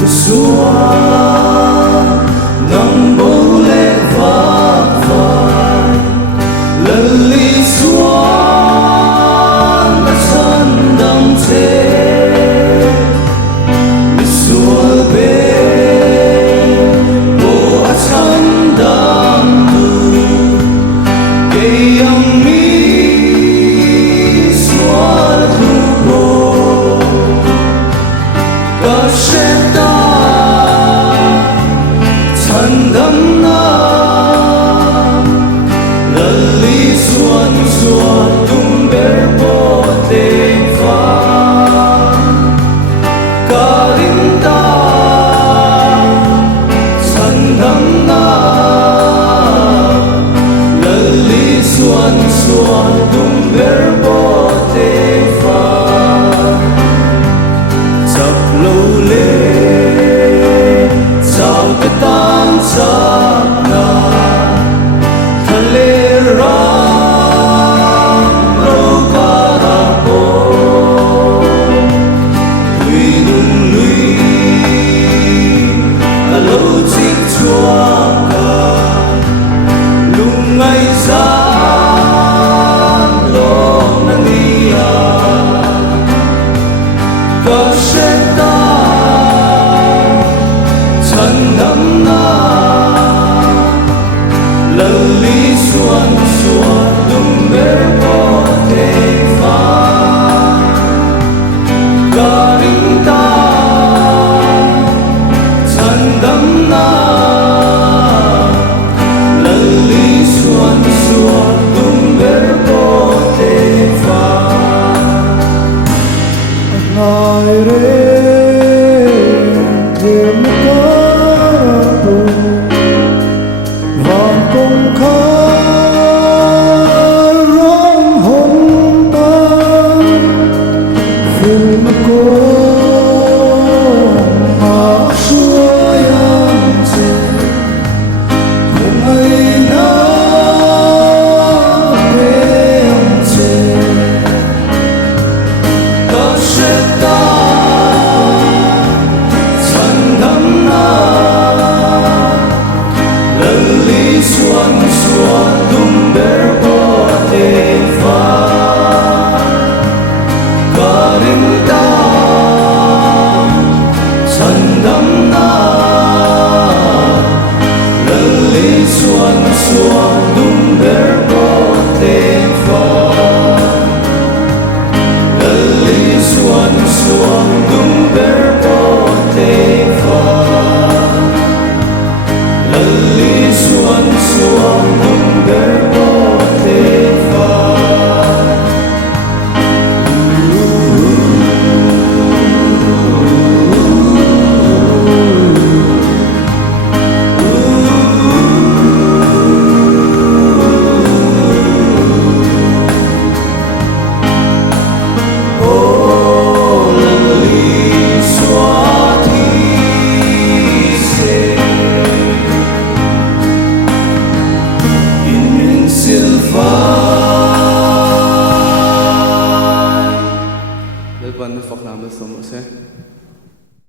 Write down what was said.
Xuân nắng bố lệ vác vai lần ly xuân đã chân đắm thế mi xuân bên bố đã chân đắm tu cây âm mi xuân thu bố có sẽ đắm na lali xuân xuân tung béo bó tên pha cả đinh ta chân đắm na lali xuân xuân tung béo bó tên pha chập lâu lên chào cái tan sắp na thale ram ro karapo tuy nung lui alo chích chua cả lung ngay ra lo nang ia có sẽ ta chân đắm na lali xuân xuân tung béo bó tên pha cả đinh ta chân đắm na lali xuân xuân tung béo bó tên pha ngài re thêm có vàng công khai rong hồn tan phim cô mà xua yang chê không ai na em chê có sẽ ta chân đắm na lali xuân xuân tung béo bó tên pha cả đinh ta chân đắm na lali xuân xuân tung